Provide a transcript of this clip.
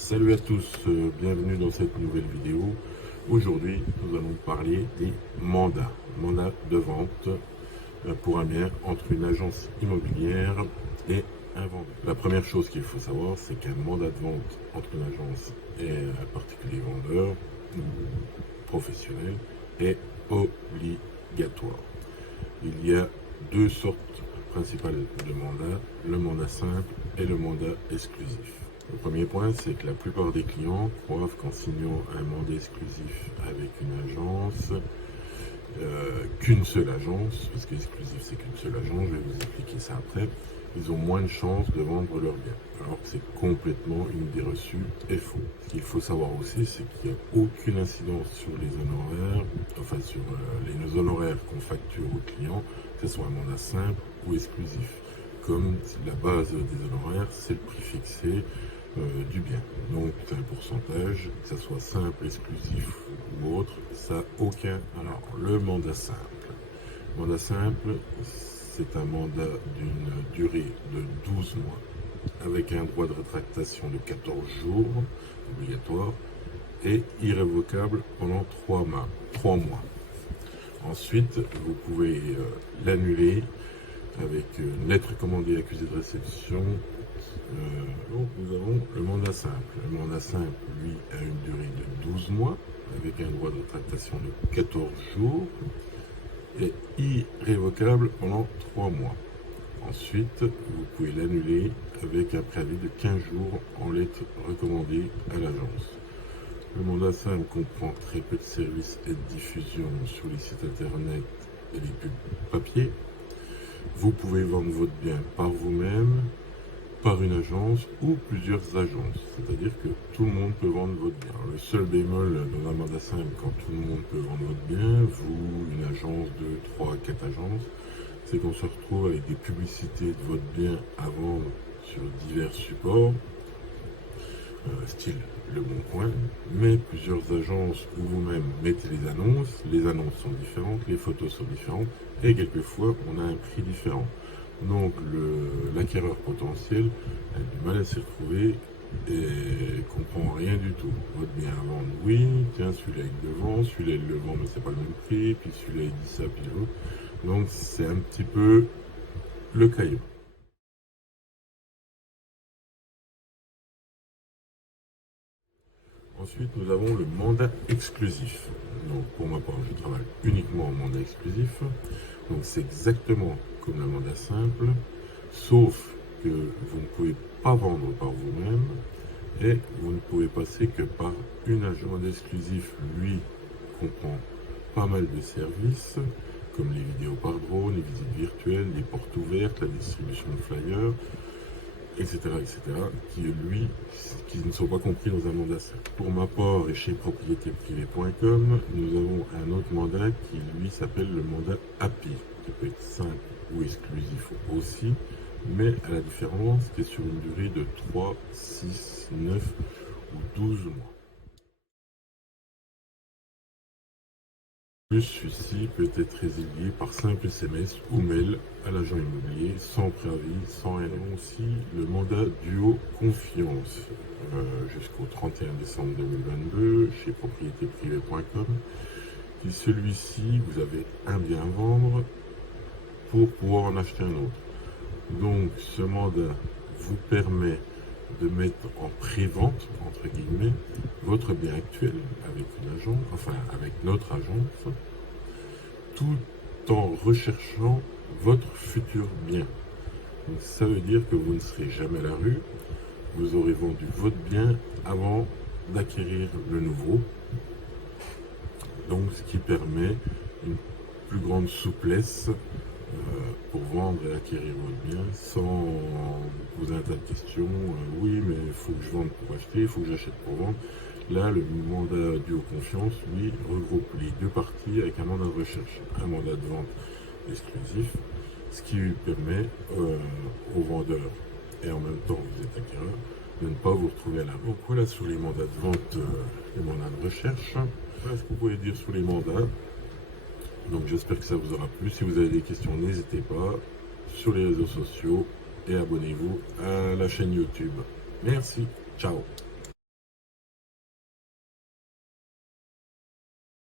Salut à tous, bienvenue dans cette nouvelle vidéo. Aujourd'hui, nous allons parler des mandats de vente pour un bien entre une agence immobilière et un vendeur. La première chose qu'il faut savoir, c'est qu'un mandat de vente entre une agence et un particulier vendeur ou professionnel est obligatoire. Il y a deux sortes principales de mandats, le mandat simple et le mandat exclusif. Le premier point, c'est que la plupart des clients croient qu'en signant un mandat exclusif avec une agence, qu'une seule agence, parce qu'exclusif c'est qu'une seule agence, je vais vous expliquer ça après, ils ont moins de chances de vendre leur bien. Alors que c'est complètement une idée reçue et faux. Ce qu'il faut savoir aussi, c'est qu'il n'y a aucune incidence sur les honoraires, enfin sur les honoraires qu'on facture aux clients, que ce soit un mandat simple ou exclusif. Comme la base des honoraires, c'est le prix fixé du bien. Donc c'est un pourcentage, que ce soit simple, exclusif ou autre, ça n'a aucun. Alors le mandat simple. Mandat simple, c'est un mandat d'une durée de 12 mois, avec un droit de rétractation de 14 jours, obligatoire, et irrévocable pendant 3 mois. Ensuite, vous pouvez l'annuler avec une lettre commandée accusée de réception. Donc nous avons le mandat simple. Le mandat simple, lui, a une durée de 12 mois, avec un droit de rétractation de 14 jours, et irrévocable pendant 3 mois. Ensuite, vous pouvez l'annuler avec un préavis de 15 jours en lettre recommandée à l'agence. Le mandat simple comprend très peu de services et de diffusion sur les sites internet et les pubs papier. Vous pouvez vendre votre bien par vous-même, par une agence ou plusieurs agences. C'est-à-dire que tout le monde peut vendre votre bien. Alors, le seul bémol dans un mandat simple, quand tout le monde peut vendre votre bien, vous, une agence, 2, 3, 4 agences, c'est qu'on se retrouve avec des publicités de votre bien à vendre sur divers supports, style Le Bon Coin, mais plusieurs agences ou vous-même mettez les annonces sont différentes, les photos sont différentes, et quelquefois on a un prix différent. Donc l'acquéreur potentiel a du mal à s'y retrouver et comprend rien du tout. Votre bien à vendre, oui, tiens, celui-là il le vend, celui-là il le vend mais c'est pas le même prix, puis celui-là il dit ça, puis l'autre. Donc c'est un petit peu le caillou. Ensuite, nous avons le mandat exclusif. Donc, pour ma part, je travaille uniquement en mandat exclusif. Donc, c'est exactement comme le mandat simple, sauf que vous ne pouvez pas vendre par vous-même et vous ne pouvez passer que par une agence. Le mandat exclusif, lui, comprend pas mal de services, comme les vidéos par drone, les visites virtuelles, les portes ouvertes, la distribution de flyers, etc., qui ne sont pas compris dans un mandat simple. Pour ma part, et chez propriétéprivée.com, nous avons un autre mandat qui, lui, s'appelle le mandat API, qui peut être simple ou exclusif aussi, mais à la différence qui est sur une durée de 3, 6, 9 ou 12 mois. Plus celui-ci peut être résilié par simple SMS ou mail à l'agent immobilier, sans préavis, sans rien. Aussi le mandat Duo Confiance jusqu'au 31 décembre 2022 chez propriétéprivée.com. Puis celui-ci, vous avez un bien à vendre pour pouvoir en acheter un autre. Donc ce mandat vous permet de mettre en pré-vente, entre guillemets, votre bien actuel avec une agence, enfin avec notre agence, tout en recherchant votre futur bien. Donc ça veut dire que vous ne serez jamais à la rue, vous aurez vendu votre bien avant d'acquérir le nouveau. Donc ce qui permet une plus grande souplesse pour vendre et acquérir votre bien sans vous poser un tas de questions. Oui, mais il faut que je vende pour acheter, il faut que j'achète pour vendre. Là, le mandat Duo Confiance, lui, regroupe les deux parties avec un mandat de recherche, un mandat de vente exclusif, ce qui lui permet au vendeur et en même temps vous êtes acquéreur de ne pas vous retrouver à la rue. Donc voilà sur les mandats de vente, les mandats de recherche. Voilà ce que vous pouvez dire sur les mandats. Donc j'espère que ça vous aura plu. Si vous avez des questions, n'hésitez pas sur les réseaux sociaux et abonnez-vous à la chaîne YouTube. Merci, ciao.